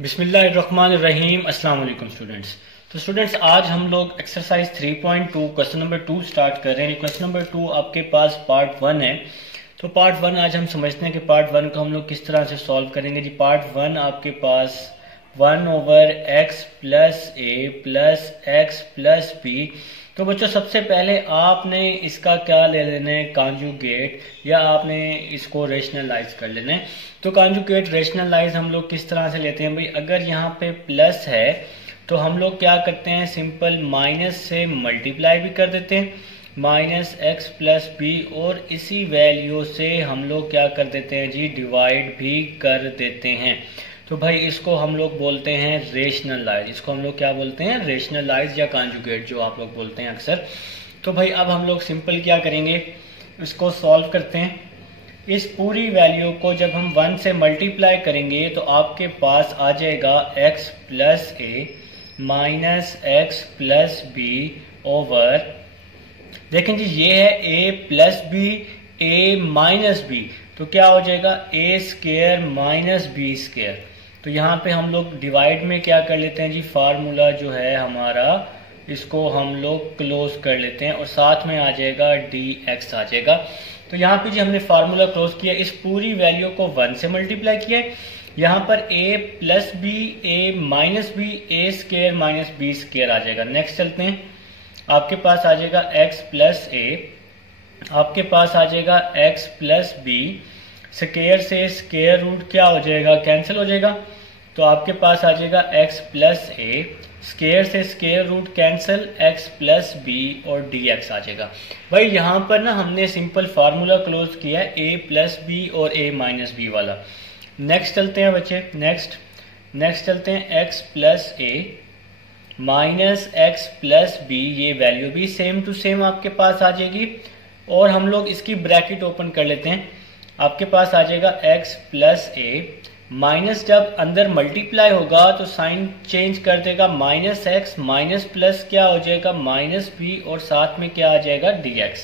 बिस्मिल्लाहिर्रहमानिर्रहीम। अस्सलाम वालेकुम स्टूडेंट्स। तो स्टूडेंट्स आज हम लोग एक्सरसाइज 3.2 क्वेश्चन नंबर 2 स्टार्ट कर रहे हैं। क्वेश्चन नंबर 2 आपके पास पार्ट 1 है। तो पार्ट 1 आज हम समझते हैं कि पार्ट 1 को हम लोग किस तरह से सॉल्व करेंगे। जी पार्ट 1 आपके पास 1/x प्लस ए प्लस एक्स प्लस बी। तो बच्चों सबसे पहले आपने इसका क्या ले लेना है, कॉन्जुगेट, या आपने इसको रेशनलाइज कर लेना है। तो कॉन्जुगेट रेशनलाइज हम लोग किस तरह से लेते हैं भाई, अगर यहाँ पे प्लस है तो हम लोग क्या करते हैं, सिंपल माइनस से मल्टीप्लाई भी कर देते हैं, माइनस एक्स प्लस बी, और इसी वैल्यू से हम लोग क्या कर देते हैं जी, डिवाइड भी कर देते हैं। तो भाई इसको हम लोग बोलते हैं रेशनलाइज। इसको हम लोग क्या बोलते हैं, रेशनलाइज या कॉन्जुगेट जो आप लोग बोलते हैं अक्सर। तो भाई अब हम लोग सिंपल क्या करेंगे, इसको सॉल्व करते हैं। इस पूरी वैल्यू को जब हम 1 से मल्टीप्लाई करेंगे तो आपके पास आ जाएगा x प्लस ए minus x plus B over, देखें जी ये है a plus B a minus B, तो क्या हो जाएगा a square minus B square. तो यहाँ पे हम लोग डिवाइड में क्या कर लेते हैं जी, फार्मूला जो है हमारा इसको हम लोग क्लोज कर लेते हैं और साथ में आ जाएगा dx आ जाएगा। तो यहाँ पे जी हमने फार्मूला क्लोज किया, इस पूरी वैल्यू को 1 से मल्टीप्लाई किया, यहाँ पर a plus B a minus B a square minus B square आ जाएगा। नेक्स्ट चलते हैं, आपके पास आ जाएगा x प्लस a, आपके पास आ जाएगा x प्लस बी, स्क्वायर से स्क्वायर रूट क्या हो जाएगा, कैंसिल हो जाएगा। तो आपके पास आ जाएगा x प्लस a, स्क्वायर से square root cancel, x plus B और dx आ जाएगा। भाई यहाँ पर ना हमने सिंपल फार्मूला क्लोज किया है a प्लस बी और a माइनस बी वाला। नेक्स्ट चलते हैं बच्चे, नेक्स्ट चलते हैं x plus a minus x plus B, ये वैल्यू भी सेम टू सेम आपके पास आ जाएगी और हम लोग इसकी ब्रैकेट ओपन कर लेते हैं। आपके पास आ जाएगा x प्लस a माइनस, जब अंदर मल्टीप्लाई होगा तो साइन चेंज कर देगा, माइनस एक्स माइनस प्लस क्या हो जाएगा माइनस बी, और साथ में क्या आ जाएगा dx।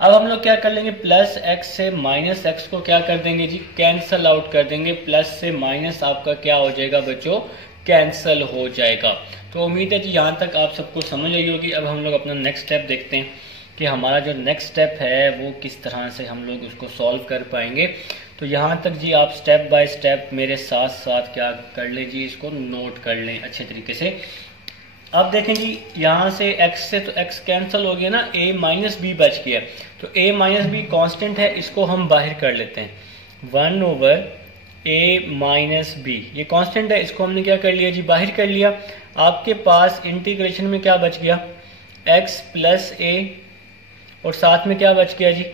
अब हम लोग क्या कर लेंगे, प्लस एक्स से माइनस एक्स को क्या कर देंगे जी, कैंसल आउट कर देंगे, प्लस से माइनस आपका क्या हो जाएगा बच्चों, कैंसल हो जाएगा। तो उम्मीद है जी यहाँ तक आप सबको समझ आई होगी। अब हम लोग अपना नेक्स्ट स्टेप देखते हैं कि हमारा जो नेक्स्ट स्टेप है वो किस तरह से हम लोग उसको सॉल्व कर पाएंगे। तो यहाँ तक जी आप स्टेप बाय स्टेप मेरे साथ साथ क्या कर लें जी, इसको नोट कर लें अच्छे तरीके से। अब देखें जी यहाँ से x से तो x कैंसिल हो गया ना, a माइनस बी बच गया, तो a माइनस बी कॉन्स्टेंट है, इसको हम बाहर कर लेते हैं। 1/a माइनस बी, ये कांस्टेंट है, इसको हमने क्या कर लिया जी, बाहर कर लिया। आपके पास इंटीग्रेशन में क्या बच गया, x प्लस a, और साथ में क्या बच गया जी,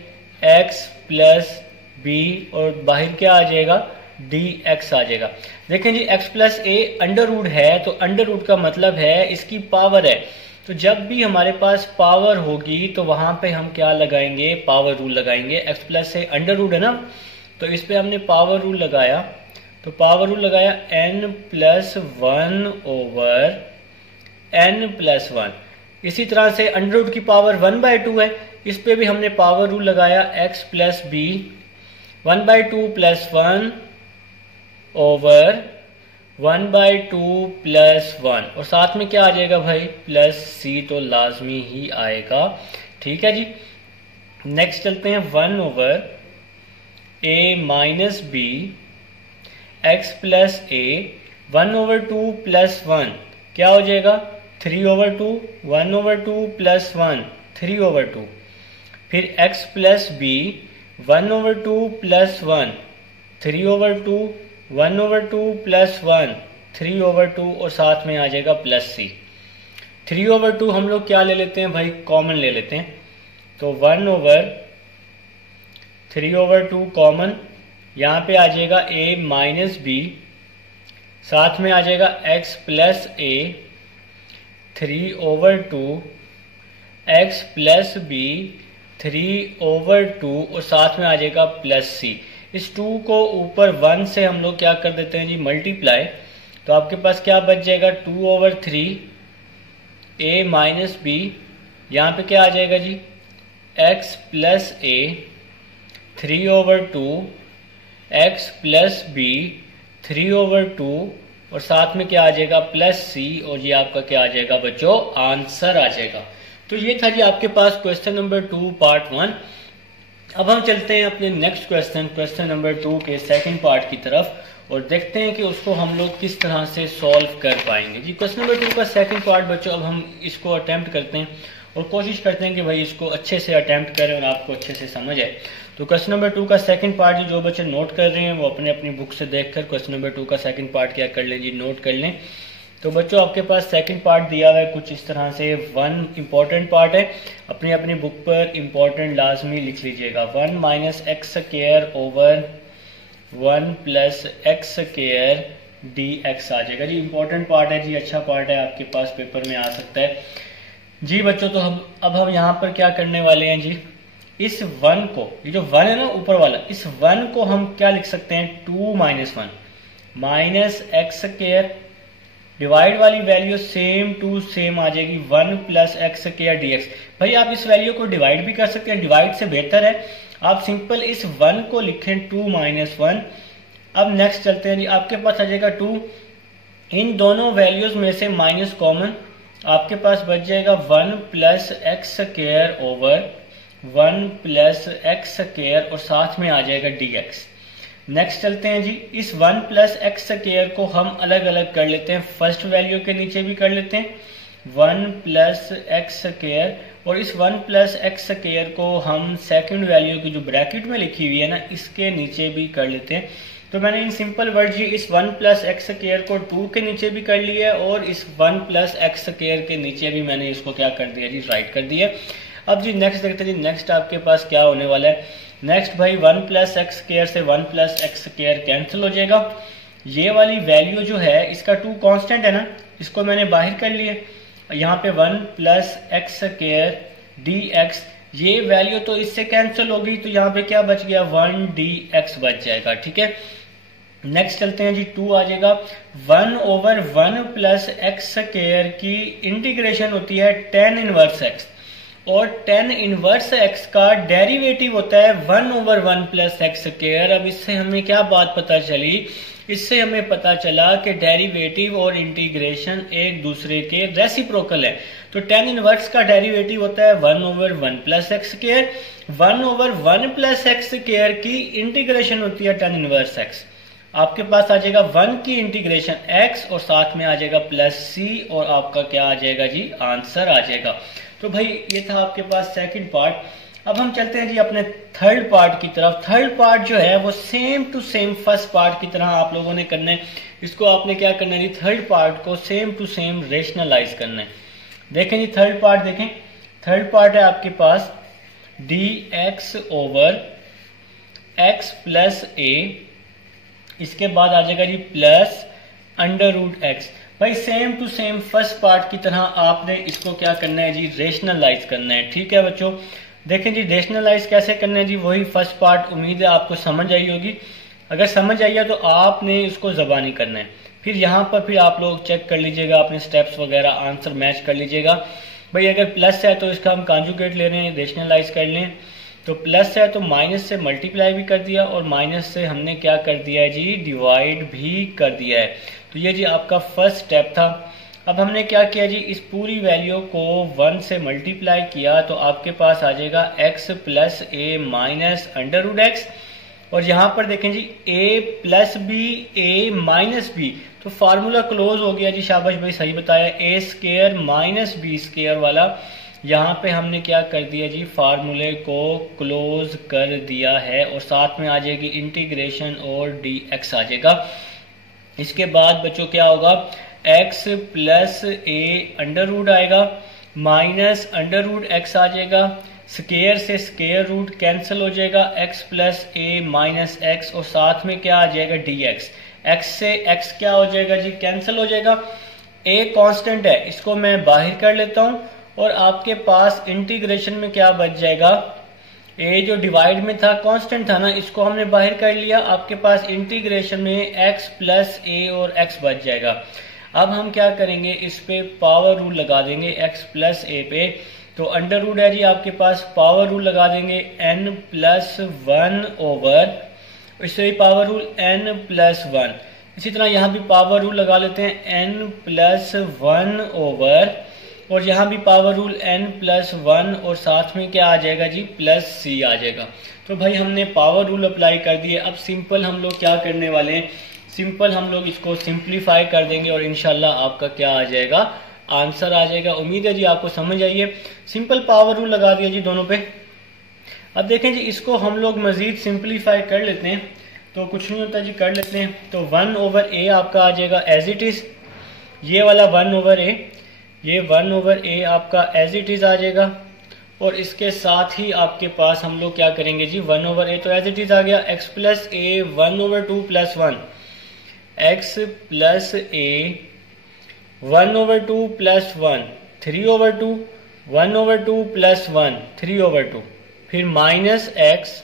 x प्लस बी, और बाहर क्या आ जाएगा dx आ जाएगा। देखें जी x plus a under root है, तो अंडर रूट का मतलब है इसकी पावर है। तो जब भी हमारे पास पावर होगी तो वहां पे हम क्या लगाएंगे, पावर रूल लगाएंगे। x plus a under root है ना, तो इस पे हमने पावर रूल लगाया, तो पावर रूल लगाया n plus 1 over n plus 1। इसी तरह से अंडर रूट की पावर 1/2 है, इस पे भी हमने पावर रूल लगाया x plus B 1/2 plus 1 over 1/2 plus 1, और साथ में क्या आ जाएगा भाई, प्लस c, तो लाजमी ही आएगा। ठीक है जी, नेक्स्ट चलते हैं 1/a minus B x plus a 1/2 plus 1 क्या हो जाएगा 3/2, 1/2 प्लस 1 3/2, फिर x plus B 1/2 plus 1 3/2, 1/2 plus 1 3/2, और साथ में आ जाएगा प्लस c। 3/2 हम लोग क्या ले लेते हैं भाई, कॉमन ले लेते हैं, तो 1/3/2 कॉमन, यहाँ पे आ जाएगा a माइनस बी, साथ में आ जाएगा x plus a 3/2 x plus B 3/2, और साथ में आ जाएगा प्लस c। इस 2 को ऊपर 1 से हम लोग क्या कर देते हैं जी, मल्टीप्लाई, तो आपके पास क्या बच जाएगा 2/3 a माइनस बी, यहाँ पे क्या आ जाएगा जी x plus a 3/2 x plus B 3/2 और साथ में क्या आ जाएगा प्लस सी, और ये आपका क्या आ जाएगा बच्चों आंसर आ जाएगा। तो ये था जी आपके पास क्वेश्चन नंबर 2 पार्ट 1। अब हम चलते हैं अपने नेक्स्ट क्वेश्चन नंबर 2 के सेकंड पार्ट की तरफ और देखते हैं कि उसको हम लोग किस तरह से सॉल्व कर पाएंगे। जी क्वेश्चन नंबर 2 का सेकंड पार्ट बच्चों अब हम इसको अटेम्प्ट करते हैं और कोशिश करते हैं कि भाई इसको अच्छे से अटेम्प्ट करें और आपको अच्छे से समझ आए। तो क्वेश्चन नंबर 2 का सेकंड पार्ट जो बच्चे नोट कर रहे हैं वो अपने अपनी बुक से देखकर क्वेश्चन नंबर 2 का सेकंड पार्ट क्या कर लें जी, नोट कर लें। तो बच्चों आपके पास सेकंड पार्ट दिया हुआ है कुछ इस तरह से। 1 इंपॉर्टेंट पार्ट है, अपनी अपनी बुक पर इंपॉर्टेंट लाजमी लिख लीजिएगा। 1 minus X square over 1 plus X square D X आ जाएगा जी। इंपॉर्टेंट पार्ट है जी, अच्छा पार्ट है, आपके पास पेपर में आ सकता है जी बच्चों। तो अब हम यहाँ पर क्या करने वाले हैं जी, इस 1 को, ये जो 1 है ना ऊपर वाला, इस 1 को हम क्या लिख सकते हैं 2 minus 1 minus X square, divide वाली वैल्यू सेम टू सेम आ जाएगी 1 plus X square D x. भाई आप इस वैल्यू को डिवाइड भी कर सकते हैं, डिवाइड से बेहतर है आप सिंपल इस 1 को लिखें 2 माइनस 1। अब नेक्स्ट चलते हैं जी, आपके पास आ जाएगा 2, इन दोनों वैल्यूज में से माइनस कॉमन, आपके पास बच जाएगा 1 plus X square over 1 plus X square और साथ में आ जाएगा डी एक्स। नेक्स्ट चलते हैं जी, इस 1 प्लस एक्स स्क्वायर को हम अलग अलग कर लेते हैं, फर्स्ट वैल्यू के नीचे भी कर लेते हैं 1 प्लस एक्स स्क्वायर, और इस 1 प्लस एक्स स्क्वायर को हम सेकंड वैल्यू की जो ब्रैकेट में लिखी हुई है ना इसके नीचे भी कर लेते हैं। तो मैंने इन सिंपल वर्ड जी इस 1 प्लस एक्स स्क्वायर को 2 के नीचे भी कर लिया है और इस 1 प्लस एक्स स्क्वायर के नीचे भी मैंने इसको क्या कर दिया जी, राइट कर दिया। अब जी नेक्स्ट देखते हैं जी, नेक्स्ट आपके पास क्या होने वाला है। नेक्स्ट भाई 1 प्लस एक्स स्क्वायर से 1 प्लस एक्स स्क्वायर कैंसिल हो जाएगा। ये वाली वैल्यू जो है इसका 2 कांस्टेंट है ना, इसको मैंने बाहर कर लिया। यहाँ पे 1 plus X square D x, ये वैल्यू तो इससे कैंसिल हो गई, तो यहाँ पे क्या बच गया 1 डी एक्स बच जाएगा। ठीक है, नेक्स्ट चलते हैं जी, 2 आ जाएगा। 1 ओवर 1 प्लस एक्स स्क्वायर की इंटीग्रेशन होती है tan इनवर्स एक्स, और tan इनवर्स एक्स का डेरिवेटिव होता है 1 ओवर 1 प्लस एक्स स्क्वायर। अब इससे हमें क्या बात पता चली, इससे हमें पता चला कि डेरिवेटिव और इंटीग्रेशन एक दूसरे के रेसिप्रोकल है। तो tan इनवर्स का डेरिवेटिव होता है 1 over 1 plus X square, 1 over 1 plus X square की इंटीग्रेशन होती है tan इनवर्स एक्स। आपके पास आ जाएगा 1 की इंटीग्रेशन x और साथ में आ जाएगा प्लस c, और आपका क्या आ जाएगा जी, आंसर आ जाएगा। तो भाई ये था आपके पास सेकंड पार्ट। अब हम चलते हैं जी अपने थर्ड पार्ट की तरफ। थर्ड पार्ट जो है वो same to same first part की तरह आप लोगों ने करना है। इसको आपने क्या करना है जी, थर्ड पार्ट को सेम टू सेम रेशनलाइज करना है। देखें जी थर्ड पार्ट देखें, थर्ड पार्ट है आपके पास dx over x plus a, इसके बाद आ जाएगा जी प्लस अंडर रूट एक्स। भाई same to same first part की तरह आपने इसको क्या करना है जी, रेशनलाइज करना है। ठीक है बच्चों, देखें जी रेशनलाइज कैसे करना है जी, वही फर्स्ट पार्ट, उम्मीद है आपको समझ आई होगी। अगर समझ आई है तो आपने इसको ज़बानी करना है, फिर यहाँ पर फिर आप लोग चेक कर लीजिएगा अपने स्टेप्स वगैरह, आंसर मैच कर लीजिएगा। भाई अगर प्लस है तो इसका हम कॉन्जुगेट ले रहे हैं, रेशनलाइज कर लें। तो प्लस है तो माइनस से मल्टीप्लाई भी कर दिया और माइनस से हमने क्या कर दिया है जी, डिवाइड भी कर दिया है। तो ये जी आपका फर्स्ट स्टेप था। अब हमने क्या किया जी, इस पूरी वैल्यू को 1 से मल्टीप्लाई किया तो आपके पास आ जाएगा x प्लस ए माइनस अंडर रूट एक्स, और यहाँ पर देखें जी a plus B A minus B, तो फार्मूला क्लोज हो गया जी, शाबाश भाई सही बताया। a square minus B square वाला यहाँ पे हमने क्या कर दिया जी, फार्मूले को क्लोज कर दिया है, और साथ में आ जाएगी इंटीग्रेशन और dx आ जाएगा। इसके बाद बच्चों क्या होगा, x plus A under root आएगा माइनस अंडर रूट एक्स आ जाएगा, स्क्वायर से स्क्वायर रूट कैंसिल हो जाएगा, x प्लस ए माइनस एक्स, और साथ में क्या आ जाएगा dx। x से x क्या हो जाएगा जी, कैंसिल हो जाएगा। a कांस्टेंट है, इसको मैं बाहर कर लेता हूं, और आपके पास इंटीग्रेशन में क्या बच जाएगा, a जो डिवाइड में था कांस्टेंट था ना, इसको हमने बाहर कर लिया। आपके पास इंटीग्रेशन में x प्लस ए और x बच जाएगा। अब हम क्या करेंगे, इस पे पावर रूल लगा देंगे x प्लस ए पे। तो अंडर रूट है जी आपके पास, पावर रूल लगा देंगे n प्लस 1 ओवर, इससे पावर रूल n प्लस 1, इसी तरह यहाँ भी पावर रूल लगा लेते हैं n+1 ओवर, और यहाँ भी पावर रूल n+1 और साथ में क्या आ जाएगा जी +c आ जाएगा। तो भाई हमने पावर रूल अप्लाई कर दिए। अब सिंपल हम लोग क्या करने वाले हैं, सिंपल हम लोग इसको सिंप्लीफाई कर देंगे और इंशाल्लाह आपका क्या आ जाएगा, आंसर आ जाएगा। उम्मीद है जी आपको समझ आई है। सिंपल पावर रूल लगा दिया जी दोनों पे। अब देखें जी इसको हम लोग मजीद सिंप्लीफाई कर लेते हैं, तो कुछ नहीं होता जी, कर लेते हैं। तो 1/a आपका आ जाएगा एज इट इज, ये वाला 1/a, ये 1/a आपका एज इट इज आ जाएगा। और इसके साथ ही आपके पास हम लोग क्या करेंगे जी 1/a तो एज इट इज आ गया, x+a 1/2 + 1, x+a 1/2 + 1 3/2, 1/2 + 1 3/2, फिर -x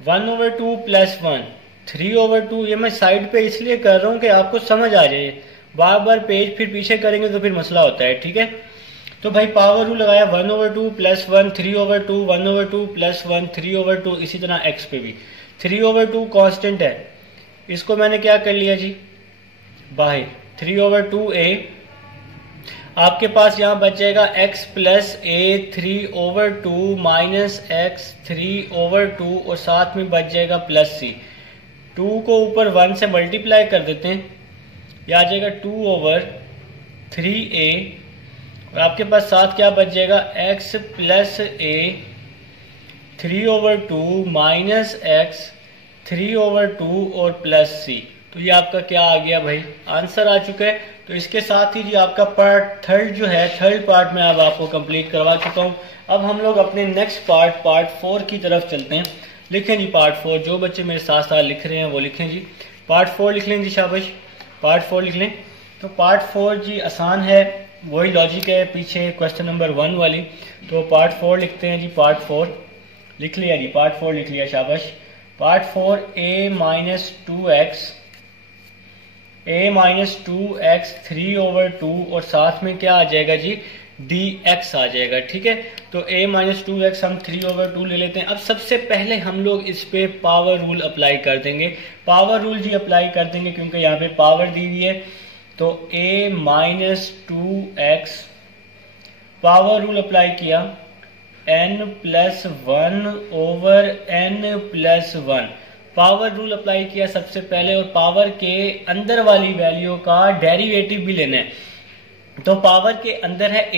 1/2 + 1 3/2। ये मैं साइड पे इसलिए कर रहा हूँ कि आपको समझ आ जाए, बार बार पेज फिर पीछे करेंगे तो फिर मसला होता है, ठीक है। तो भाई पावर रूल लगाया 1/2 + 1 3/2, 1/2 + 1 3/2। इसी तरह x पे भी 3/2 कांस्टेंट है, इसको मैंने क्या कर लिया जी बाहर 3/2a। आपके पास यहाँ बच जाएगा x+a 3/2 -x 3/2 और साथ में बच जाएगा +c। 2 को ऊपर 1 से मल्टीप्लाई कर देते हैं, यह आ जाएगा 2/3a। और आपके पास साथ क्या बच जाएगा x+a 3/2 -x 3/2 और +c। तो ये आपका क्या आ गया भाई, आंसर आ चुका है। तो इसके साथ ही जी आपका पार्ट थर्ड जो है, थर्ड पार्ट में अब आपको कंप्लीट करवा चुका हूँ। अब हम लोग अपने नेक्स्ट पार्ट 4 की तरफ चलते हैं। लिखें जी पार्ट 4, जो बच्चे मेरे साथ साथ लिख रहे हैं वो लिखें जी, पार्ट 4 लिख लें जी, शाबाश पार्ट 4 लिख लें। तो पार्ट 4 जी आसान है, वही लॉजिक है पीछे क्वेश्चन नंबर 1 वाली। तो पार्ट 4 लिखते हैं जी, पार्ट 4 लिख लिया जी, पार्ट 4 लिख लिया, शाबाश। पार्ट 4 a - 2x 3/2 और साथ में क्या आ जाएगा जी dx आ जाएगा, ठीक है। तो a - 2x हम 3/2 ले लेते हैं। अब सबसे पहले हम लोग इस पे पावर रूल अप्लाई कर देंगे, पावर रूल जी अप्लाई कर देंगे क्योंकि यहाँ पे पावर दी हुई है। तो a - 2x power rule apply किया n+1 over n+1, power rule apply किया सबसे पहले। और पावर के अंदर वाली वैल्यू का डेरिवेटिव भी लेना है। तो पावर के अंदर है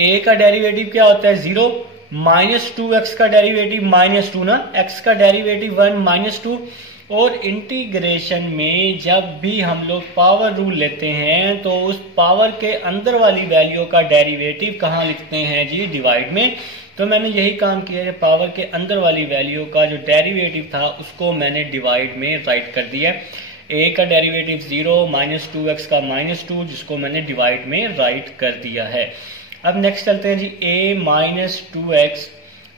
a का डेरिवेटिव क्या होता है 0, -2x का डेरिवेटिव -2 ना, x का डेरिवेटिव 1 -2। और इंटीग्रेशन में जब भी हम लोग पावर रूल लेते हैं तो उस पावर के अंदर वाली वैल्यू का डेरिवेटिव कहाँ लिखते हैं जी, डिवाइड में। तो मैंने यही काम किया है, पावर के अंदर वाली वैल्यू का जो डेरिवेटिव था उसको मैंने डिवाइड में राइट कर दिया। a का डेरिवेटिव 0, -2x का -2, जिसको मैंने डिवाइड में राइट कर दिया है। अब नेक्स्ट चलते हैं जी, a - 2x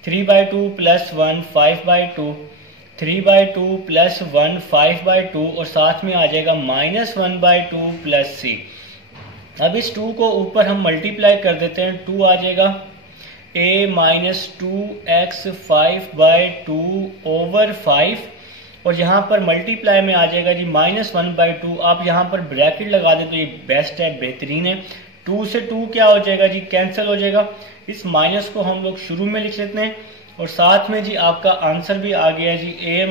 3/2 + 1 5/2, 3/2 + 1 5/2 और साथ में आ जाएगा -1/2 + c। अब इस 2 को ऊपर हम मल्टीप्लाई कर देते हैं, 2 आ जाएगा a - 2x 5/2 ओवर 5 और यहाँ पर मल्टीप्लाई में आ जाएगा जी -1/2। आप यहाँ पर ब्रैकेट लगा दें तो ये बेस्ट है, बेहतरीन है। 2 से 2 क्या हो जाएगा जी, कैंसिल हो जाएगा। इस माइनस को हम लोग शुरू में लिख लेते हैं और साथ में जी आपका आंसर भी आ गया जी a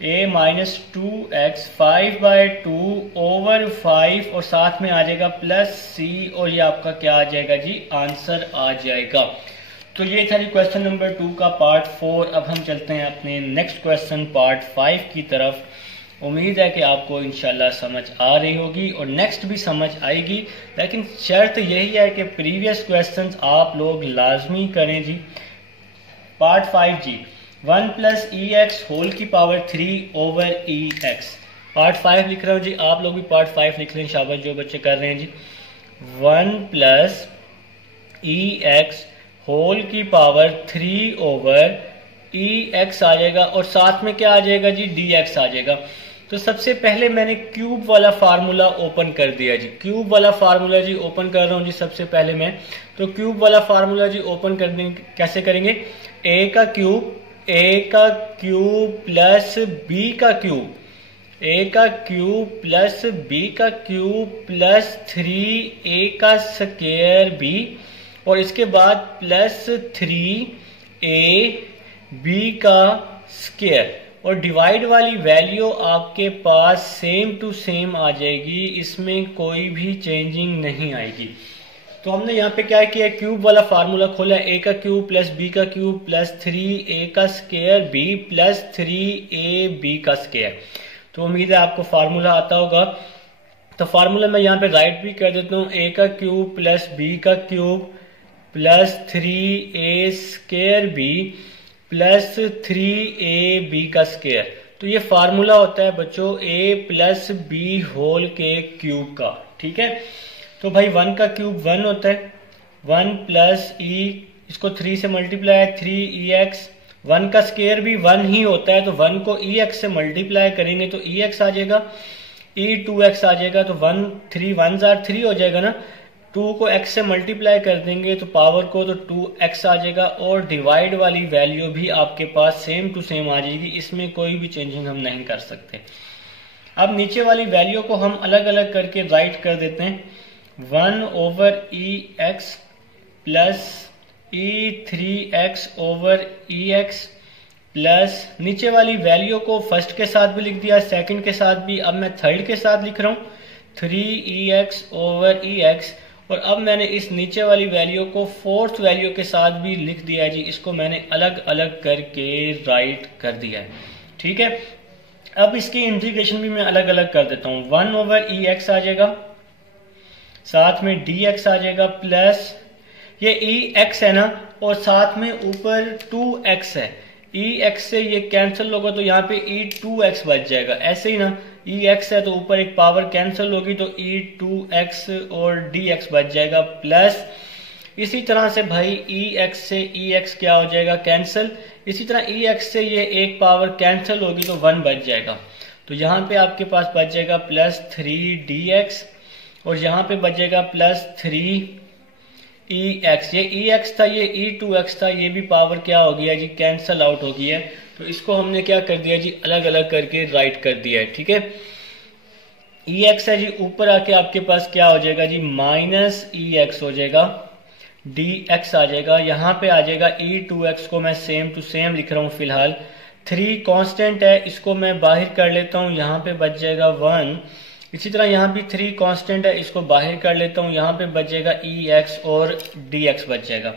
- 2x 5/2 ओवर 5 और साथ में आ जाएगा +c और ये आपका क्या आ जाएगा जी, आंसर आ जाएगा। तो ये था जी क्वेश्चन नंबर 2 का पार्ट 4। अब हम चलते हैं अपने नेक्स्ट क्वेश्चन पार्ट 5 की तरफ। उम्मीद है कि आपको इंशाल्लाह समझ आ रही होगी और नेक्स्ट भी समझ आएगी, लेकिन शर्त यही है कि प्रीवियस क्वेश्चंस आप लोग लाजमी करें जी। पार्ट 5 जी, 1 + ex होल की पावर 3 ओवर ex। पार्ट 5 लिख रहा हूँ जी, आप लोग भी पार्ट 5 लिख लें, शाबाश जो बच्चे कर रहे हैं जी। 1 + ex होल की पावर 3 ओवर ex आ जाएगा और साथ में क्या आ जाएगा जी, dx आ जाएगा। तो सबसे पहले मैंने क्यूब वाला फार्मूला ओपन कर दिया जी, क्यूब वाला फार्मूला जी ओपन कर रहा हूँ जी सबसे पहले मैं। तो क्यूब वाला फार्मूला जी ओपन कर देंगे, कैसे करेंगे, a का क्यूब प्लस b का क्यूब ए का क्यूब प्लस बी का क्यूब प्लस 3a का स्क्वायर बी, और इसके बाद प्लस 3a बी का स्क्वायर, और डिवाइड वाली वैल्यू आपके पास सेम टू सेम आ जाएगी, इसमें कोई भी चेंजिंग नहीं आएगी। तो हमने यहाँ पे क्या किया, क्यूब वाला फार्मूला खोला, ए का क्यूब प्लस बी का क्यूब प्लस 3a का स्क्वायर बी प्लस 3ab का स्क्वायर। तो उम्मीद है आपको फार्मूला आता होगा। तो फार्मूला मैं यहाँ पे राइट भी कर देता हूँ, ए का क्यूब प्लस बी का cube plus 3a square B plus 3ab का स्क्वायर। तो ये फार्मूला होता है बच्चों a प्लस बी होल के क्यूब का। ठीक है, तो भाई 1 का क्यूब 1 होता है, 1 प्लस e, इसको 3 से मल्टीप्लाई 3ex, 1 का स्क्वायर भी 1 ही होता है, तो 1 को ex से मल्टीप्लाई करेंगे तो ex आ जाएगा, e 2x आ जाएगा, तो 1 3 1 जार 3 हो जाएगा ना, 2 को x से मल्टीप्लाई कर देंगे तो पावर को, तो 2x आ जाएगा, और डिवाइड वाली वैल्यू भी आपके पास सेम टू सेम आ जाएगी, इसमें कोई भी चेंजिंग हम नहीं कर सकते। अब नीचे वाली वैल्यू को हम अलग अलग करके राइट कर देते हैं, 1 over ex plus e3x over ex plus नीचे वाली वैल्यू को फर्स्ट के साथ भी लिख दिया, सेकंड के साथ भी, अब मैं थर्ड के साथ लिख रहा हूँ 3ex ओवर ex, और अब मैंने इस नीचे वाली वैल्यू को फोर्थ वैल्यू के साथ भी लिख दिया है जी, इसको मैंने अलग अलग करके राइट कर दिया है। ठीक है, अब इसकी इंटीग्रेशन भी मैं अलग अलग कर देता हूँ, 1 ओवर ex आ जाएगा, साथ में dx आ जाएगा, प्लस ये ex है ना, और साथ में ऊपर 2x है, ex से ये कैंसिल होगा तो यहाँ पे e2x बच जाएगा, ऐसे ही ना, ex है तो ऊपर एक पावर कैंसिल होगी तो e2x और dx बच जाएगा, प्लस इसी तरह से भाई ex से ex क्या हो जाएगा, कैंसिल, इसी तरह ex से ये एक पावर कैंसिल होगी तो 1 बच जाएगा, तो यहाँ पे आपके पास बच जाएगा प्लस 3dx, और यहाँ पे बचेगा प्लस 3ex, ये ex था, ये e2x था, ये भी पावर क्या हो गया जी, कैंसल आउट हो गया है, तो इसको हमने क्या कर दिया जी, अलग अलग करके राइट कर दिया है। ठीक है, ex है जी, ऊपर आके आपके पास क्या हो जाएगा जी, माइनस ex हो जाएगा, dx आ जाएगा, यहाँ पे आ जाएगा e2x को मैं सेम टू सेम लिख रहा हूँ फिलहाल, 3 कांस्टेंट है, इसको मैं बाहर कर लेता हूँ, यहाँ पे बच जाएगा 1, इसी तरह यहाँ भी 3 कांस्टेंट है, इसको बाहर कर लेता हूँ, यहाँ पे बचेगा ex और dx बच जाएगा।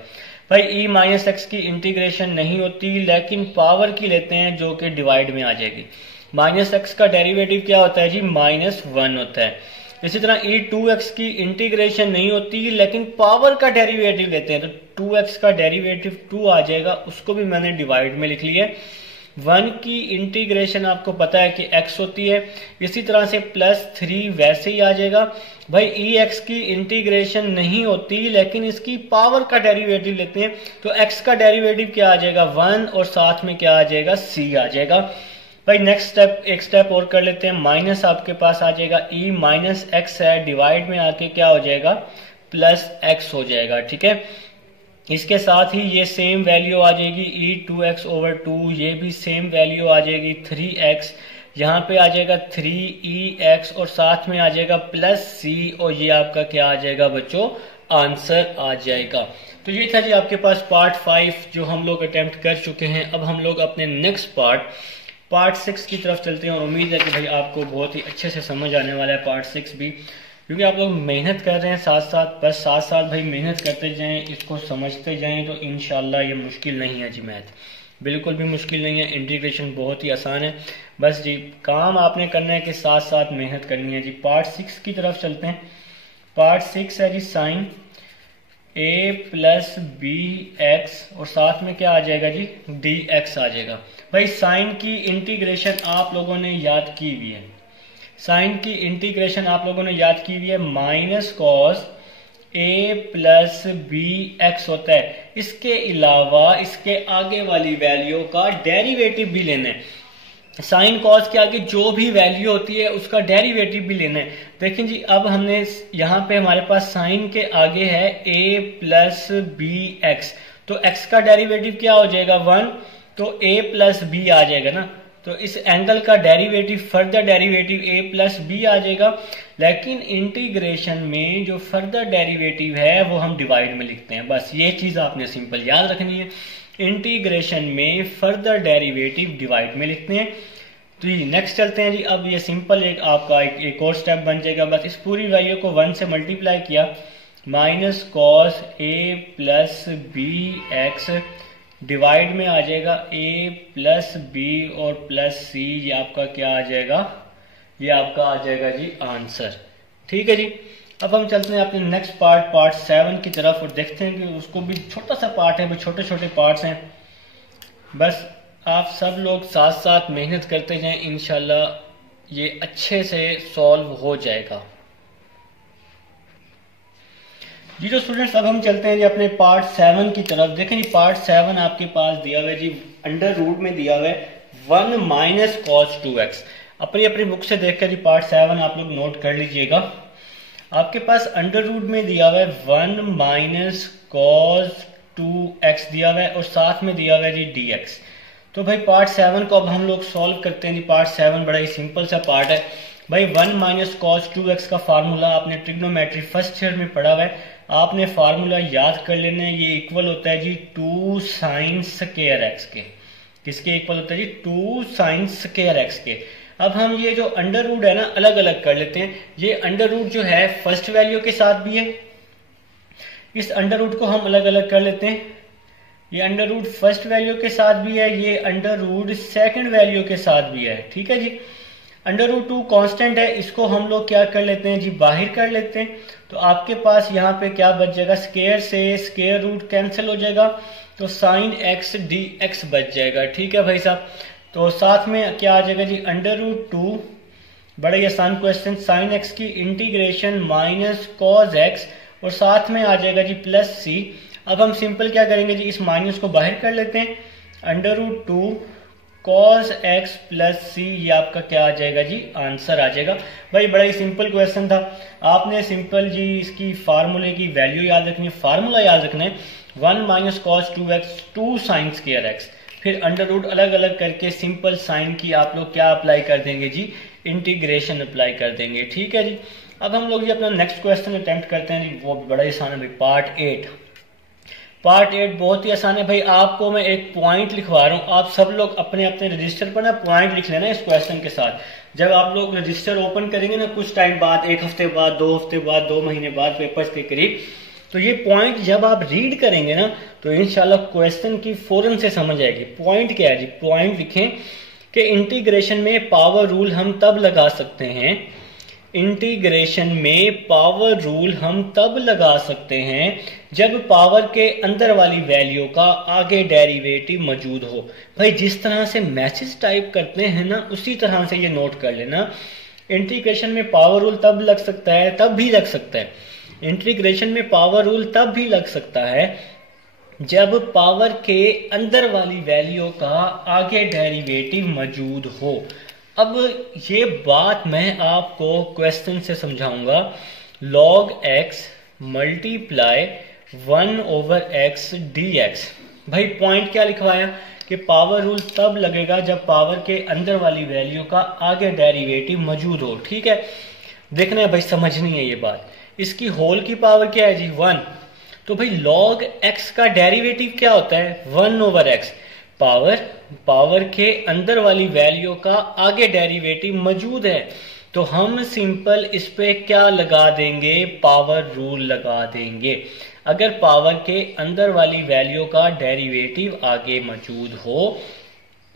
भाई e माइनस एक्स की इंटीग्रेशन नहीं होती, लेकिन पावर की लेते हैं जो कि डिवाइड में आ जाएगी। माइनस एक्स का डेरिवेटिव क्या होता है जी, -1 होता है। इसी तरह e2x की इंटीग्रेशन नहीं होती, लेकिन पावर का डेरिवेटिव लेते हैं तो 2x का डेरिवेटिव 2 आ जाएगा, उसको भी मैंने डिवाइड में लिख लिया। 1 की इंटीग्रेशन आपको पता है कि x होती है, इसी तरह से +3 वैसे ही आ जाएगा। भाई ex की इंटीग्रेशन नहीं होती, लेकिन इसकी पावर का डेरिवेटिव लेते हैं तो x का डेरिवेटिव क्या आ जाएगा 1, और साथ में क्या आ जाएगा c आ जाएगा। भाई नेक्स्ट स्टेप, एक स्टेप और कर लेते हैं, माइनस आपके पास आ जाएगा e माइनस एक्स है, डिवाइड में आके क्या हो जाएगा +x हो जाएगा। ठीक है, इसके साथ ही ये सेम वैल्यू आ जाएगी e2x/2, ये भी सेम वैल्यू आ जाएगी 3x, यहाँ पे आ जाएगा 3ex और साथ में आ जाएगा +c, और ये आपका क्या आ जाएगा बच्चों, आंसर आ जाएगा। तो ये था जी आपके पास पार्ट 5 जो हम लोग अटेम्प्ट कर चुके हैं। अब हम लोग अपने नेक्स्ट पार्ट 6 की तरफ चलते हैं, और उम्मीद है कि भाई आपको बहुत ही अच्छे से समझ आने वाला है पार्ट 6 भी, क्योंकि आप लोग मेहनत कर रहे हैं साथ साथ, बस साथ साथ भाई मेहनत करते जाएं, इसको समझते जाएं, तो इंशाल्लाह ये मुश्किल नहीं है जी। मैथ बिल्कुल भी मुश्किल नहीं है, इंटीग्रेशन बहुत ही आसान है, बस जी काम आपने करना है कि साथ साथ मेहनत करनी है जी। पार्ट 6 की तरफ चलते हैं। पार्ट 6 है जी साइन a + bx, और साथ में क्या आ जाएगा जी dx आ जाएगा। भाई साइन की इंटीग्रेशन आप लोगों ने याद की हुई है, साइन की इंटीग्रेशन आप लोगों ने याद की हुई है, -cos a + bx होता है। इसके अलावा इसके आगे वाली वैल्यू का डेरिवेटिव भी लेना है। साइन कॉस के आगे जो भी वैल्यू होती है उसका डेरिवेटिव भी लेना है। देखें जी, अब हमने यहाँ पे हमारे पास साइन के आगे है a + bx, तो x का डेरिवेटिव क्या हो जाएगा 1, तो a + b आ जाएगा ना, तो इस एंगल का derivative, further derivative a plus B आ जाएगा। लेकिन इंटीग्रेशन में जो फर्दर डेरिवेटिव है वो हम डिवाइड में लिखते हैं। बस ये चीज आपने सिंपल याद रखनी है, इंटीग्रेशन में फर्दर डेरिवेटिव डिवाइड में लिखते हैं। तो ये नेक्स्ट चलते हैं जी। अब ये सिंपल आपका एक और स्टेप बन जाएगा। बस इस पूरी वैल्यू को 1 से मल्टीप्लाई किया, minus cos a plus B x divide में आ जाएगा a प्लस बी और प्लस सी। ये आपका क्या आ जाएगा, ये आपका आ जाएगा जी आंसर। ठीक है जी। अब हम चलते हैं अपने नेक्स्ट पार्ट 7 की तरफ और देखते हैं कि उसको भी छोटा सा पार्ट है, छोटे छोटे पार्ट्स हैं। बस आप सब लोग साथ साथ मेहनत करते जाएं, इंशाल्लाह ये अच्छे से सॉल्व हो जाएगा जी। तो स्टूडेंट्स अब हम चलते हैं जी अपने पार्ट 7 की तरफ। देखें जी पार्ट 7 आपके पास दिया हुआ है जी, अंडर रूट में दिया हुआ है 1 माइनस कॉस 2x। अपनी बुक से देखकर जी पार्ट 7 आप लोग नोट कर लीजिएगा। आपके पास अंडर रूट में दिया हुआ है 1 माइनस कॉस 2x दिया हुआ है और साथ में दिया हुआ है जी dx। तो भाई पार्ट 7 को अब हम लोग सॉल्व करते हैं जी। पार्ट 7 बड़ा ही सिंपल सा पार्ट है भाई। 1 माइनस कॉस 2x का फार्मूला आपने ट्रिग्नोमेट्री फर्स्ट ईयर में पढ़ा हुआ है, आपने फार्मूला याद कर लेना है। ये इक्वल होता है जी 2 साइन स्क्वायर x के। किसके इक्वल होता है जी, 2 साइन स्क्वायर x के। अब हम ये जो अंडर रूट है ना अलग अलग कर लेते हैं। ये अंडर रूट जो है फर्स्ट वैल्यू के साथ भी है, इस अंडर रूट को हम अलग अलग कर लेते हैं। ये अंडर रूट फर्स्ट वैल्यू के साथ भी है, ये अंडर रूट सेकंड वैल्यू के साथ भी है। ठीक है जी। अंडर रूट 2 कांस्टेंट है, इसको हम लोग क्या कर लेते हैं जी, बाहर कर लेते हैं। तो आपके पास यहाँ पे क्या बच जाएगा, स्क्वायर से स्क्वायर रूट कैंसिल हो जाएगा, तो साइन एक्स डी एक्स बच जाएगा। ठीक है भाई साहब। तो साथ में क्या आ जाएगा जी, अंडर रूट 2, बड़ा ही आसान क्वेश्चन, साइन एक्स की इंटीग्रेशन माइनस कॉस एक्स और साथ में आ जाएगा जी प्लस सी। अब हम सिंपल क्या करेंगे जी, इस माइनस को बाहर कर लेते हैं। Under root 2 cos X plus C, ये आपका क्या आ जाएगा जी, आंसर आ जाएगा। भाई बड़ा ही सिंपल क्वेश्चन था। आपने सिंपल जी इसकी फार्मूले की वैल्यू याद रखनी है, फार्मूला याद रखना है 1 minus cos 2x 2 sine square x. फिर अंडर रूट अलग अलग करके सिंपल साइन की आप लोग क्या अप्लाई कर देंगे जी, इंटीग्रेशन अप्लाई कर देंगे। ठीक है जी। अब हम लोग जी अपना नेक्स्ट क्वेश्चन अटेम्प्ट करते हैं जी, वो बड़ा ही आसान है भाई, पार्ट 8। पार्ट 8 बहुत ही आसान है भाई। आपको मैं एक पॉइंट लिखवा रहा हूँ, आप सब लोग अपने अपने रजिस्टर पर ना पॉइंट लिख लेना इस क्वेश्चन के साथ। जब आप लोग रजिस्टर ओपन करेंगे ना कुछ टाइम बाद, 1 हफ्ते बाद, 2 हफ्ते बाद, 2 महीने बाद पेपर्स के करीब, तो ये पॉइंट जब आप रीड करेंगे ना तो इंशाल्लाह क्वेश्चन की फौरन से समझ आएगी। पॉइंट क्या है जी, पॉइंट लिखें कि इंटीग्रेशन में पावर रूल हम तब लगा सकते हैं, इंटीग्रेशन में पावर रूल हम तब लगा सकते हैं जब पावर के अंदर वाली वैल्यू का आगे डेरिवेटिव मौजूद हो। भाई जिस तरह से मैसेज टाइप करते हैं ना उसी तरह से ये नोट कर लेना। इंटीग्रेशन में पावर रूल तब लग सकता है, तब भी लग सकता है, इंटीग्रेशन में पावर रूल तब भी लग सकता है जब पावर के अंदर वाली वैल्यू का आगे डेरिवेटिव मौजूद हो। अब ये बात मैं आपको क्वेश्चन से समझाऊंगा। log x multiply 1 over x dx। भाई पॉइंट क्या लिखवाया कि पावर रूल तब लगेगा जब पावर के अंदर वाली वैल्यू का आगे डेरिवेटिव मौजूद हो। ठीक है, देखना है भाई, समझनी है ये बात। इसकी होल की पावर क्या है जी, 1। तो भाई log x का डेरिवेटिव क्या होता है, 1 ओवर x। पावर के अंदर वाली वैल्यू का आगे डेरिवेटिव मौजूद है, तो हम सिंपल इस पे क्या लगा देंगे, पावर रूल लगा देंगे। अगर पावर के अंदर वाली वैल्यू का डेरिवेटिव आगे मौजूद हो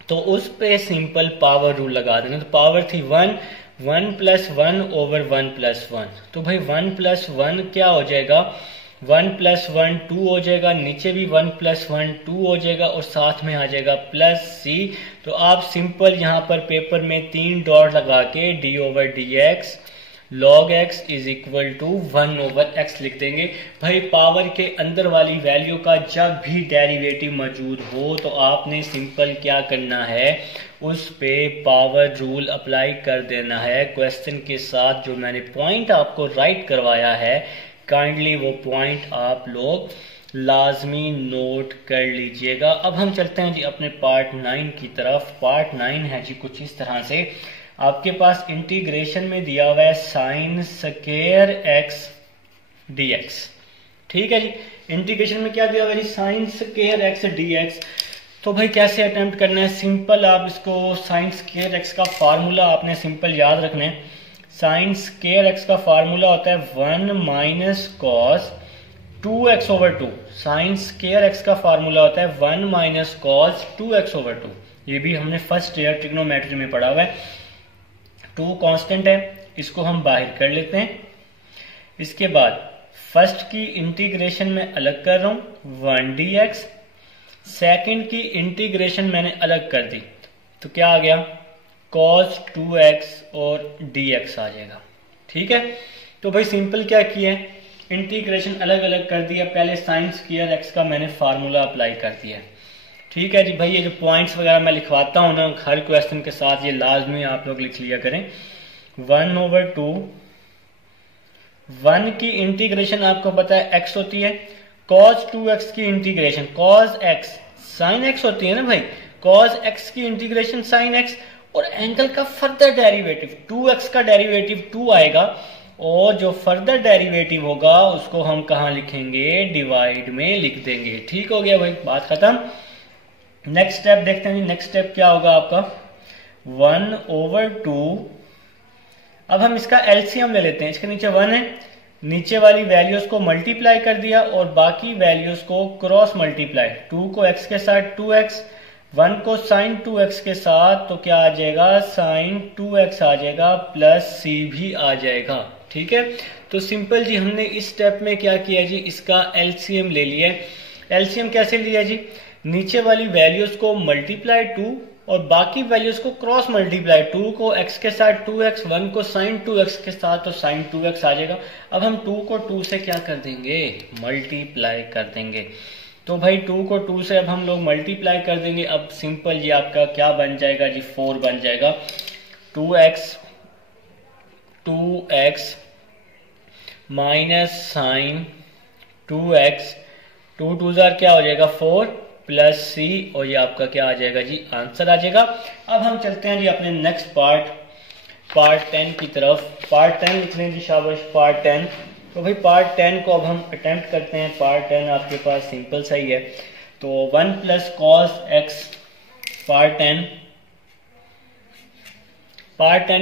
तो उस पे सिंपल पावर रूल लगा देना। तो पावर थी 1 प्लस 1 ओवर 1 प्लस 1। तो भाई 1 प्लस 1 क्या हो जाएगा, 1 प्लस 1 2 हो जाएगा, नीचे भी 1 प्लस 1 2 हो जाएगा और साथ में आ जाएगा प्लस सी। तो आप सिंपल यहाँ पर पेपर में 3 डॉट लगा के d over d x log x is equal to 1 over x लिख देंगे। भाई पावर के अंदर वाली वैल्यू का जब भी डेरिवेटिव मौजूद हो तो आपने सिंपल क्या करना है, उस पे पावर रूल अप्लाई कर देना है। क्वेश्चन के साथ जो मैंने पॉइंट आपको राइट करवाया है, काइंडली वो पॉइंट आप लोग लाजमी नोट कर लीजिएगा। अब हम चलते हैं जी अपने पार्ट 9 की तरफ। पार्ट 9 है जी कुछ इस तरह से, आपके पास इंटीग्रेशन में दिया हुआ है साइन स्क्वायर एक्स dx। ठीक है जी, इंटीग्रेशन में क्या दिया हुआ है जी, साइन स्क्वायर एक्स dx। तो भाई कैसे अटेम्प्ट करना है, सिंपल आप इसको साइन स्क्वायर एक्स का फार्मूला आपने सिंपल याद रखना है। साइन स्क्वायर एक्स का फार्मूला होता है 1 minus cos 2x over 2। Sine square x का फार्मूला होता है 1 माइनस कॉस 2x ओवर 2। ये भी हमने फर्स्ट ईयर ट्रिग्नोमेट्री में पढ़ा हुआ है। 2 कांस्टेंट है, इसको हम बाहर कर लेते हैं। इसके बाद फर्स्ट की इंटीग्रेशन में अलग कर रहा हूं 1 dx, सेकंड की इंटीग्रेशन मैंने अलग कर दी तो क्या आ गया, cos 2x और dx आ जाएगा। ठीक है, तो भाई सिंपल क्या किया है, इंटीग्रेशन अलग अलग कर दिया, पहले साइन स्क्वायर एक्स का मैंने फार्मूला अप्लाई कर दिया। ठीक है जी भाई, ये जो पॉइंट्स वगैरह मैं लिखवाता हूं ना हर क्वेश्चन के साथ, ये लाजमी आप लोग लिख लिया करें। 1 ओवर 2, 1 की इंटीग्रेशन आपको पता है x होती है, cos 2x की integration cos x sin x होती है ना भाई, cos x की इंटीग्रेशन sin x, और एंगल का फर्दर डेरिवेटिव 2x का डेरिवेटिव 2 आएगा, और जो फर्दर डेरिवेटिव होगा उसको हम कहाँ लिखेंगे, डिवाइड में लिख देंगे। ठीक हो गया भाई, बात खत्म। नेक्स्ट स्टेप देखते हैं जी, नेक्स्ट स्टेप क्या होगा आपका 1 ओवर 2। अब हम इसका एलसीएम ले लेते हैं, इसके नीचे 1 है, नीचे वाली वैल्यूज को मल्टीप्लाई कर दिया और बाकी वैल्यूज को क्रॉस मल्टीप्लाई, 2 को x के साथ 2x, 1 को साइन 2x के साथ, तो क्या आ जाएगा साइन 2x आ जाएगा, प्लस c भी आ जाएगा। ठीक है, तो सिंपल जी हमने इस स्टेप में क्या किया जी, इसका एलसीएम ले लिया। एलसीएम कैसे लिया जी, नीचे वाली वैल्यूज को मल्टीप्लाई 2 और बाकी वैल्यूज को क्रॉस मल्टीप्लाई, 2 को x के साथ 2x, 1 को साइन 2x के साथ, तो साइन 2x आ जाएगा। अब हम 2 को 2 से क्या कर देंगे, मल्टीप्लाई कर देंगे। तो भाई 2 को 2 से अब हम लोग मल्टीप्लाई कर देंगे। अब सिंपल जी आपका क्या बन जाएगा जी, 4 बन जाएगा। 2x माइनस साइन 2x, 2 2 क्या हो जाएगा 4 प्लस c, और ये आपका क्या आ जाएगा जी, आंसर आ जाएगा। अब हम चलते हैं जी अपने नेक्स्ट पार्ट 10 की तरफ। पार्ट 10 लिख लें जी, शाबाश पार्ट 10। तो भाई पार्ट 10 को अब हम अटेम्प्ट करते हैं। पार्ट 10 आपके पास सिंपल सही है, तो 1 प्लस कॉस एक्स पार्ट 10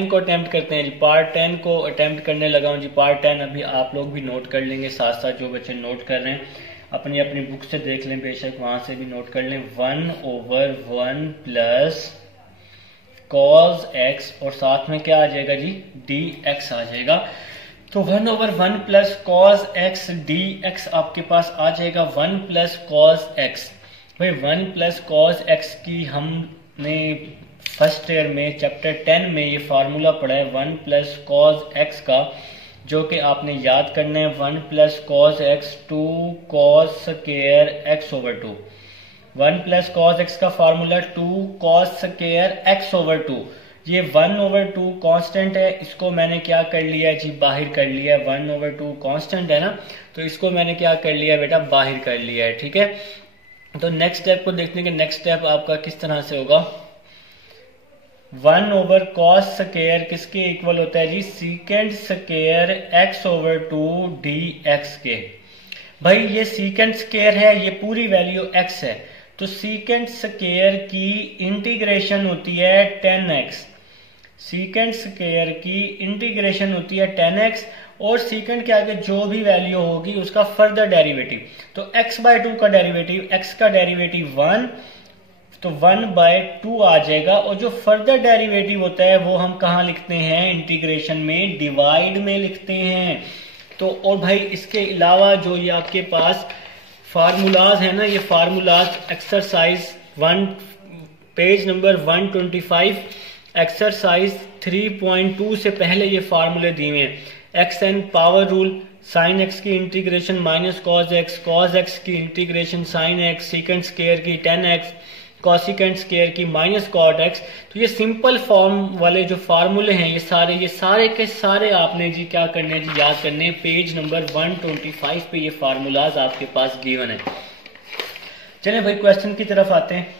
को अटेम्प्ट करते हैं जी। पार्ट 10 को अटेम्प्ट करने लगा हूँ जी। पार्ट 10 अभी आप लोग भी नोट कर लेंगे, साथ साथ जो बच्चे नोट कर रहे हैं अपनी अपनी बुक से देख लें, बेशक वहां से भी नोट कर लें। 1 ओवर 1 प्लस कॉस एक्स, और साथ में क्या आ जाएगा जी, dx आ जाएगा। तो 1 over 1 plus cos x dx आपके पास आ जाएगा 1 प्लस कॉस एक्स। भाई 1 प्लस कॉस एक्स की हमने फर्स्ट ईयर में चैप्टर 10 में ये फार्मूला पढ़ा है 1 प्लस कॉस एक्स का, जो कि आपने याद करना है 1 plus cos X 2 cos square X over 2। 1 plus cos X का formula 2 cos square X over 2। ये 1 ओवर 2 कांस्टेंट है, इसको मैंने क्या कर लिया है जी, बाहर कर लिया है। 1 ओवर 2 कांस्टेंट है ना, तो इसको मैंने क्या कर लिया बेटा, बाहर कर लिया है। ठीक है, तो नेक्स्ट स्टेप को देखते हैं कि नेक्स्ट स्टेप आपका किस तरह से होगा। 1 ओवर कॉस स्क्वायर किसके इक्वल होता है जी, secant square X over 2 dx के। भाई ये सीकेंड स्क्वायर है, ये पूरी वैल्यू x है, तो सीकेंड स्क्वायर की इंटीग्रेशन होती है 10x। सीकेंड स्क्वायर की इंटीग्रेशन होती है 10x, और सीकेंड के आगे जो भी वैल्यू होगी उसका फर्दर डेरिवेटिव, तो x/2 का डेरिवेटिव, x का डेरिवेटिव 1, तो 1/2 आ जाएगा। और जो फर्दर डेरिवेटिव होता है वो हम कहाँ लिखते हैं, इंटीग्रेशन में डिवाइड में लिखते हैं। तो और भाई इसके अलावा जो ये आपके पास फार्मूलाज है ना, ये formulas exercise 1 page number 125 exercise 3.2 से पहले ये फार्मूले दिए हैं। xn power rule, sine x की इंटीग्रेशन माइनस कॉस एक्स की integration sine x, secant square की 10x, कॉसिकेंट स्क्वायर की माइनस कॉट एक्स। तो ये सिंपल फॉर्म वाले जो फार्मूले हैं ये सारे के सारे आपने जी क्या करने जी याद करने। पेज नंबर 125 पे ये फार्मूलाज आपके पास गिवन है। चलिए भाई क्वेश्चन की तरफ आते हैं।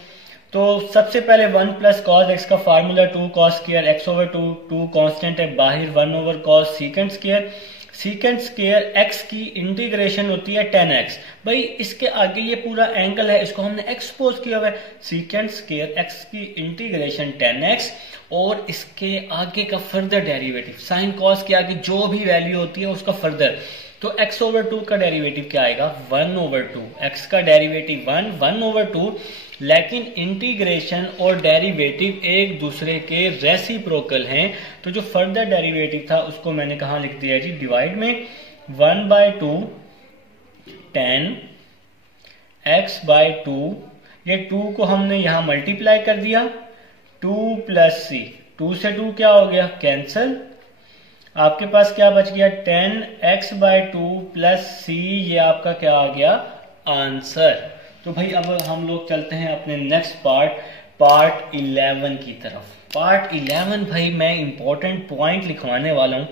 तो सबसे पहले 1 प्लस कॉस एक्स का formula 2 cos square X over 2 constant है बाहर 1 over cos secant square. Secant square x की इंटीग्रेशन होती है 10x। भाई इसके आगे ये पूरा एंगल है, इसको हमने एक्सपोज किया हुआ है। सीकेंट स्क्वायर एक्स की इंटीग्रेशन 10x और इसके आगे का फर्दर डेरिवेटिव साइन कॉस के आगे जो भी वैल्यू होती है उसका फर्दर। तो x ओवर 2 का डेरिवेटिव क्या आएगा 1 ओवर 2। x का डेरिवेटिव 1 ओवर 2, लेकिन इंटीग्रेशन और डेरिवेटिव एक दूसरे के रेसिप्रोकल हैं। तो जो फर्दर डेरिवेटिव था उसको मैंने कहा लिख दिया जी डिवाइड में 1/2 10 x/2। ये 2 को हमने यहां मल्टीप्लाई कर दिया 2 प्लस c। 2 से 2 क्या हो गया कैंसल। आपके पास क्या बच गया 10x/2 प्लस c। ये आपका क्या आ गया आंसर। तो भाई अब हम लोग चलते हैं अपने नेक्स्ट पार्ट 11 की तरफ। पार्ट 11 भाई मैं इंपॉर्टेंट पॉइंट लिखवाने वाला हूं।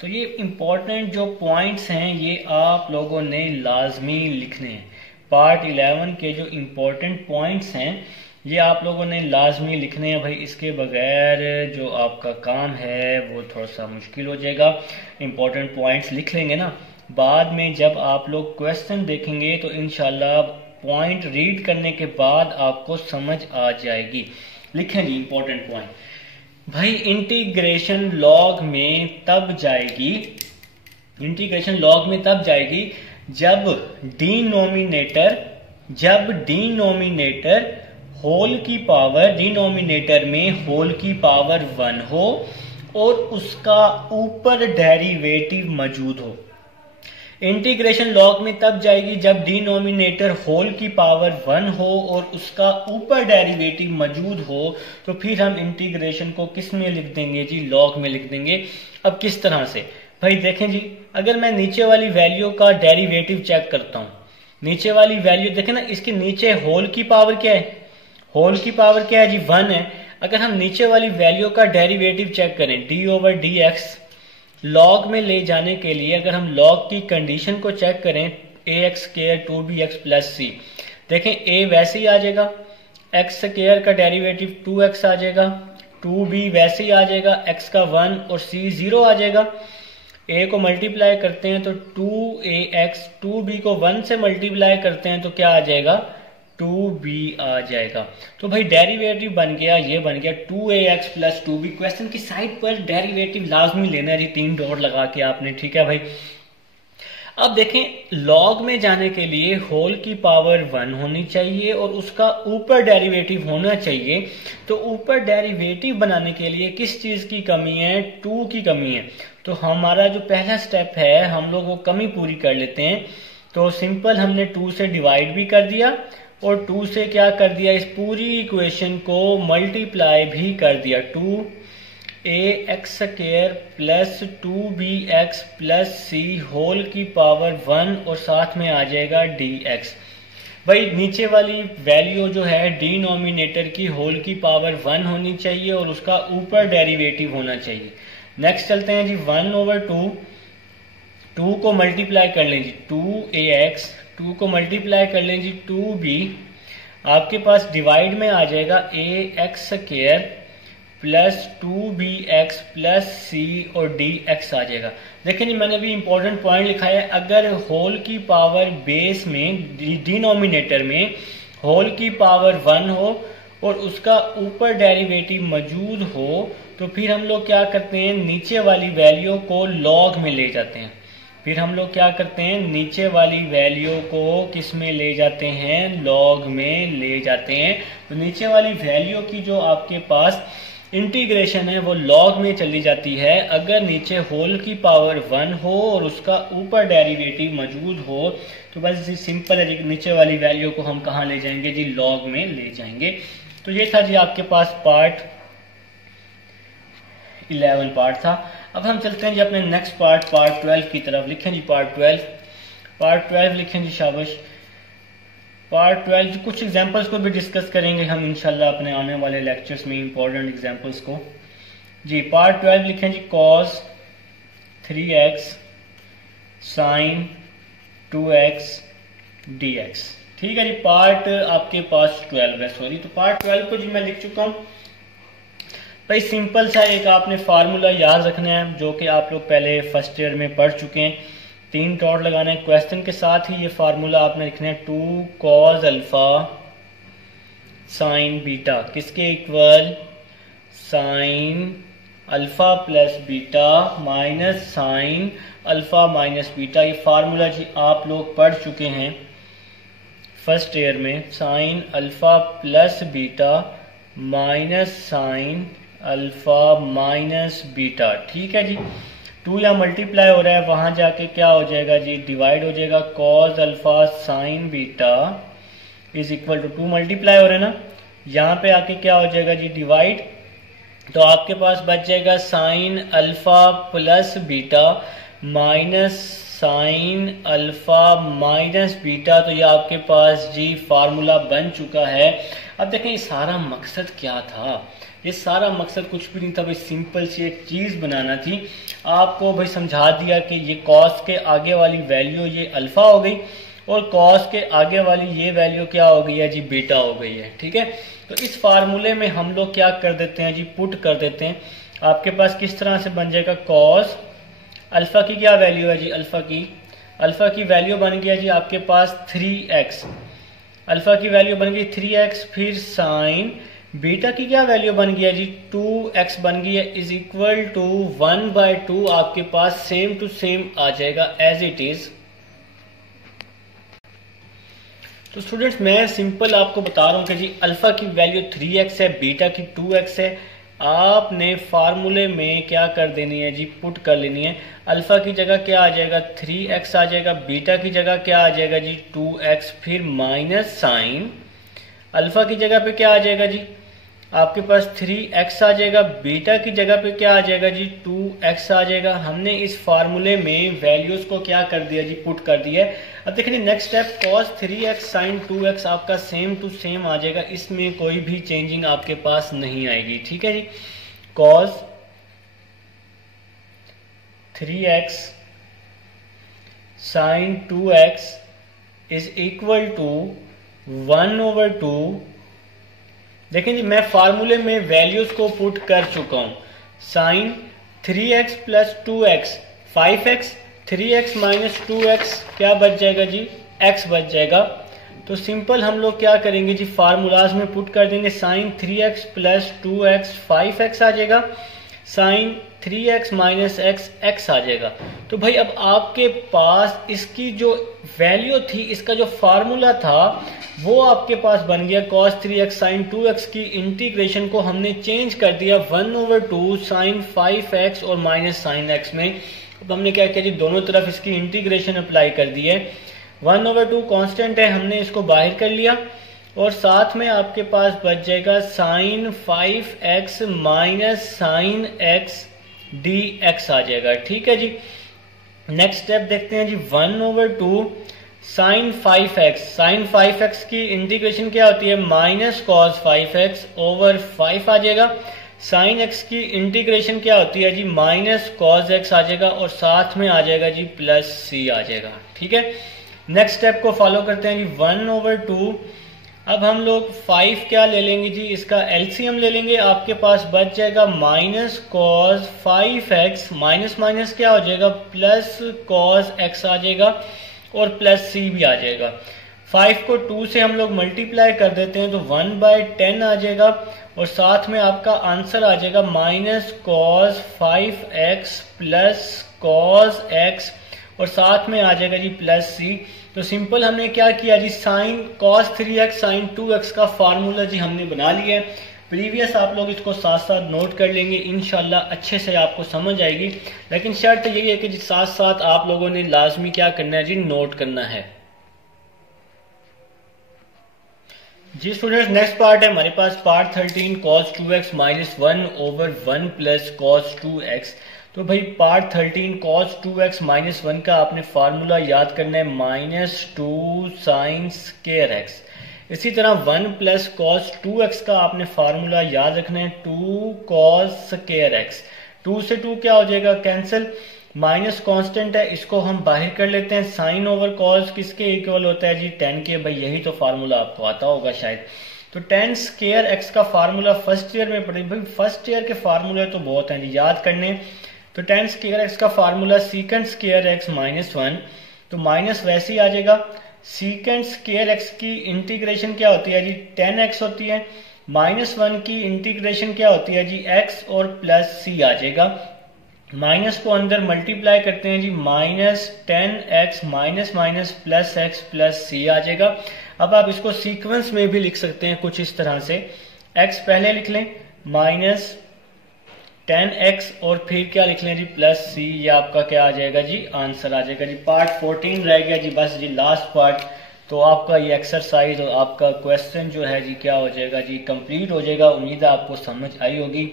तो ये इंपॉर्टेंट जो पॉइंट्स हैं ये आप लोगों ने लाजमी लिखने हैं। पार्ट 11 के जो इंपॉर्टेंट पॉइंट्स हैं ये आप लोगों ने लाजमी लिखने हैं भाई। इसके बगैर जो आपका काम है वो थोड़ा सा मुश्किल हो जाएगा। इंपॉर्टेंट पॉइंट्स लिख लेंगे ना, बाद में जब आप लोग क्वेश्चन देखेंगे तो इंशाल्लाह पॉइंट रीड करने के बाद आपको समझ आ जाएगी। लिखें जी इंपॉर्टेंट पॉइंट। भाई इंटीग्रेशन लॉग में तब जाएगी जब डिनोमिनेटर होल की पावर डिनोमिनेटर में होल की पावर 1 हो और उसका ऊपर डेरिवेटिव मौजूद हो। इंटीग्रेशन लॉग में तब जाएगी जब डिनोमिनेटर होल की पावर 1 हो और उसका ऊपर डेरिवेटिव मौजूद हो। तो फिर हम इंटीग्रेशन को किस में लिख देंगे जी लॉग में लिख देंगे। अब किस तरह से भाई देखें जी, अगर मैं नीचे वाली वैल्यू का डेरिवेटिव चेक करता हूं, नीचे वाली वैल्यू देखें ना, इसके नीचे होल की पावर क्या है, होल की पावर क्या है जी 1 है। अगर हम नीचे वाली वैल्यू का डेरिवेटिव चेक करें d/dx लॉग में ले जाने के लिए, अगर हम लॉग की कंडीशन को चेक करें ax² 2bx प्लस c, देखें a वैसे ही आ जाएगा, x² का डेरिवेटिव 2x आ जाएगा, 2b वैसे ही आ जाएगा, x का 1 और c 0 आ जाएगा। a को मल्टीप्लाई करते हैं तो 2ax, 2b को 1 से मल्टीप्लाई करते हैं तो क्या आ जाएगा 2b आ जाएगा। तो भाई डेरिवेटिव बन गया, ये बन गया 2ax प्लस 2b। क्वेश्चन की साइड पर डेरिवेटिव लाजमी लेना है जी, 3 डॉट लगा के आपने, ठीक है भाई। अब देखें लॉग में जाने के लिए होल की पावर 1 होनी चाहिए और उसका ऊपर डेरिवेटिव होना चाहिए। तो ऊपर डेरिवेटिव बनाने के लिए किस चीज की कमी है 2 की कमी है। तो हमारा जो पहला स्टेप है हम लोग वो कमी पूरी कर लेते हैं। तो सिंपल हमने 2 से डिवाइड भी कर दिया और 2 से क्या कर दिया, इस पूरी इक्वेशन को मल्टीप्लाई भी कर दिया। 2ax² plus 2bx plus c whole की पावर 1 और साथ में आ जाएगा dx। भाई नीचे वाली वैल्यू जो है डिनोमिनेटर की होल की पावर 1 होनी चाहिए और उसका ऊपर डेरिवेटिव होना चाहिए। नेक्स्ट चलते हैं जी 1/2, 2 को मल्टीप्लाई कर लें जी 2ax, 2 को मल्टीप्लाई कर लें जी 2b, आपके पास डिवाइड में आ जाएगा ax² plus 2bx plus c और dx आ जाएगा। देखिए जी मैंने भी इंपॉर्टेंट पॉइंट लिखा है, अगर होल की पावर बेस में डिनोमिनेटर में होल की पावर 1 हो और उसका ऊपर डेरिवेटिव मौजूद हो तो फिर हम लोग क्या करते हैं नीचे वाली वैल्यू को लॉग में ले जाते हैं। फिर हम लोग क्या करते हैं नीचे वाली वैल्यू को किस में ले जाते हैं लॉग में ले जाते हैं। तो नीचे वाली वैल्यू की जो आपके पास इंटीग्रेशन है वो लॉग में चली जाती है अगर नीचे होल की पावर 1 हो और उसका ऊपर डेरिवेटिव मौजूद हो। तो बस सिंपल है, नीचे वाली वैल्यू को हम कहाँ ले जाएंगे जी लॉग में ले जाएंगे। तो ये था जी आपके पास पार्ट 11 पार्ट था। अब हम चलते हैं जी अपने नेक्स्ट पार्ट 12 की तरफ। लिखें जी पार्ट 12 लिखें जी शाबाश। पार्ट 12 कुछ एग्जांपल्स को भी डिस्कस करेंगे हम इंशाल्लाह अपने आने वाले लेक्चर्स में, इंपॉर्टेंट एग्जांपल्स को जी। पार्ट 12 लिखें जी, cos 3x sin 2x dx। ठीक है जी, पार्ट आपके पास 12 है, सॉरी। तो पार्ट 12 को जी मैं लिख चुका हूँ भाई। सिंपल सा एक आपने फार्मूला याद रखना है जो कि आप लोग पहले फर्स्ट ईयर में पढ़ चुके हैं। 3 डॉट लगाना है, क्वेश्चन के साथ ही ये फार्मूला आपने लिखना है 2 cos अल्फा साइन बीटा किसके equal, sine alpha plus beta minus sine alpha minus beta. ये फार्मूला जी आप लोग पढ़ चुके हैं फर्स्ट ईयर में। Sine alpha plus beta minus sine alpha minus beta. ठीक है जी, 2 या मल्टीप्लाई हो रहा है, वहां जाके क्या हो जाएगा जी, डिवाइड हो जाएगा। Cos alpha sine beta is equal to 2 multiply हो रहा है ना, यहाँ पे आके क्या हो जाएगा जी, डिवाइड। तो आपके पास बच जाएगा sine alpha plus beta minus sine alpha minus beta. तो ये आपके पास जी फार्मूला बन चुका है। अब देखें ये सारा मकसद क्या था, ये सारा मकसद कुछ भी नहीं था भाई, सिंपल सी एक चीज बनाना थी। आपको भाई समझा दिया कि ये कॉस के आगे वाली वैल्यू ये अल्फा हो गई और कॉस के आगे वाली ये वैल्यू क्या हो गई है जी, बीटा हो गई है। ठीक है, तो इस फार्मूले में हम लोग क्या कर देते हैं जी, पुट कर देते हैं। आपके पास किस तरह से बन जाएगा, कॉस अल्फा की क्या वैल्यू है जी, अल्फा की वैल्यू बन गया जी आपके पास 3x। अल्फा की वैल्यू बन गई 3x, फिर साइन बीटा की क्या वैल्यू बन गया जी, 2x बन गई है, इज इक्वल टू 1/2। आपके पास सेम टू सेम आ जाएगा एज इट इज। तो स्टूडेंट्स मैं सिंपल आपको बता रहा हूं कि जी अल्फा की वैल्यू 3x है, बीटा की 2x है। आपने फार्मूले में क्या कर देनी है जी, पुट कर लेनी है। अल्फा की जगह क्या आ जाएगा, 3x आ जाएगा, बीटा की जगह क्या आ जाएगा जी, 2x, फिर माइनस साइन अल्फा की जगह पे क्या आ जाएगा जी, आपके पास 3x आ जाएगा, बीटा की जगह पे क्या आ जाएगा जी, 2x आ जाएगा। हमने इस फार्मूले में वैल्यूज को क्या कर दिया जी, पुट कर दिया है। अब देखिए next step, cos 3x sin 2x आपका सेम टू सेम आ जाएगा, इसमें कोई भी चेंजिंग आपके पास नहीं आएगी। ठीक है जी, cos 3x sin 2x is equal to 1/2। देखिए जी मैं फार्मूले में वैल्यूज को पुट कर चुका हूं। Sign 3x plus 2x 5x, 3x minus 2x क्या बच जाएगा जी, x बच जाएगा। तो सिंपल हम लोग क्या करेंगे जी, फार्मूलाज में पुट कर देंगे। Sign 3x plus 2x 5x आ जाएगा, sine 3x minus x x आ जाएगा। तो भाई अब आपके पास इसकी जो वैल्यू थी, इसका जो फार्मूला था वो आपके पास बन गया। cos 3x sin 2x की इंटीग्रेशन को हमने चेंज कर दिया 1/2 sin 5x और माइनस sin x में। अब हमने क्या किया जी, दोनों तरफ इसकी इंटीग्रेशन अप्लाई कर दी है। 1/2 कांस्टेंट है, हमने इसको बाहर कर लिया और साथ में आपके पास बच जाएगा sin 5x minus sin x dx आ जाएगा। ठीक है जी, नेक्स्ट स्टेप देखते हैं जी, 1/2 sin 5x की इंटीग्रेशन क्या होती है, माइनस cos 5x ओवर 5 आ जाएगा। sin x की इंटीग्रेशन क्या होती है जी, माइनस cos x आ जाएगा और साथ में आ जाएगा जी प्लस c आ जाएगा। ठीक है, नेक्स्ट स्टेप को फॉलो करते हैं जी, 1/2। अब हम लोग 5 क्या ले लेंगे जी, इसका एलसीएम ले लेंगे। आपके पास बच जाएगा minus cos 5x, minus minus क्या हो जाएगा, प्लस cos x आ जाएगा और प्लस c भी आ जाएगा। 5 को 2 से हम लोग मल्टीप्लाई कर देते हैं तो 1/10 आ जाएगा और साथ में आपका आंसर आ जाएगा minus cos 5x plus cos x और साथ में आ जाएगा जी प्लस c। तो सिंपल हमने क्या किया जी, sign cos 3x sin 2x का फार्मूला जी हमने बना लिया है। प्रीवियस आप लोग इसको साथ साथ नोट कर लेंगे, इंशाल्लाह अच्छे से आपको समझ आएगी। लेकिन शर्त यही है कि जी साथ साथ आप लोगों ने लाजमी क्या करना है जी, नोट करना है जी। स्टूडेंट्स नेक्स्ट पार्ट है हमारे पास part 13 cos 2x minus 1/1 plus cos 2x। तो भाई पार्ट 13 cos 2x माइनस 1 का आपने फार्मूला याद करना है -2 sin स्क्वायर x। इसी तरह 1 प्लस cos 2x का आपने फार्मूला याद रखना है 2 cos स्क्वायर x। 2 से 2 क्या हो जाएगा, कैंसिल, माइनस कांस्टेंट है इसको हम बाहर कर लेते हैं, साइन ओवर कॉस किसके इक्वल होता है जी 10 के। भाई यही तो फार्मूला आपको आता होगा शायद। तो 10 स्क्वायर x का फार्मूला फर्स्ट ईयर में पढ़े, भाई फर्स्ट ईयर के फार्मूले तो बहुत हैं जी याद करने। तो 10 स्क्वायर x का formula secant square x minus 1, तो माइनस वैसे ही आ जाएगा। सीकेंड स्क्वायर x की इंटीग्रेशन क्या होती है जी 10x होती है, -1 की इंटीग्रेशन क्या होती है जी x और प्लस c आ जाएगा। माइनस को अंदर मल्टीप्लाई करते हैं जी -10x minus minus plus x plus c आ जाएगा। अब आप इसको सीक्वेंस में भी लिख सकते हैं कुछ इस तरह से, x पहले लिख लें -10x और फिर क्या लिख लें जी प्लस c, ये आपका क्या आ जाएगा जी आंसर आ जाएगा जी। पार्ट 14 रह गया जी बस जी लास्ट पार्ट। तो आपका ये एक्सरसाइज और आपका क्वेश्चन जो है जी क्या हो जाएगा जी कंप्लीट हो जाएगा। उम्मीद है आपको समझ आई होगी।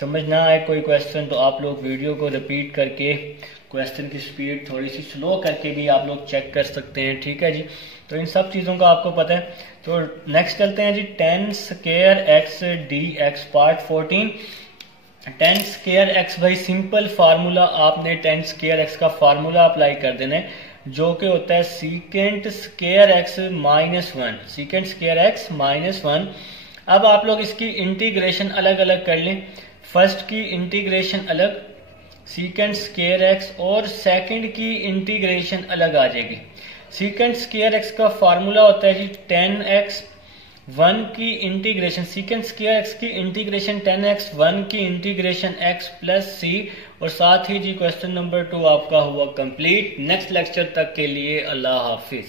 समझ ना आए कोई क्वेश्चन तो आप लोग वीडियो को रिपीट करके क्वेश्चन की स्पीड थोड़ी सी स्लो करके भी आप लोग चेक कर सकते हैं, ठीक है जी। तो इन सब चीज़ों का आपको पता है। तो नेक्स्ट चलते हैं जी 10 square x dx part 14। 10 square x भाई सिंपल फार्मूला, आपने 10 स्क्वायर x का फार्मूला अप्लाई कर देना है जो कि होता है secant square x minus 1, secant square x minus 1। अब आप लोग इसकी इंटीग्रेशन अलग अलग कर लें। फर्स्ट की इंटीग्रेशन अलग सीकेंड स्क्वायर x और सेकंड की इंटीग्रेशन अलग आ जाएगी। सीकेंड स्क्वायर x का फार्मूला होता है जी 10x, 1 की इंटीग्रेशन सीकेंड स्क्वायर x की इंटीग्रेशन 10x, 1 की इंटीग्रेशन x प्लस c। और साथ ही जी क्वेश्चन नंबर 2 आपका हुआ कंप्लीट। नेक्स्ट लेक्चर तक के लिए अल्लाह हाफिज।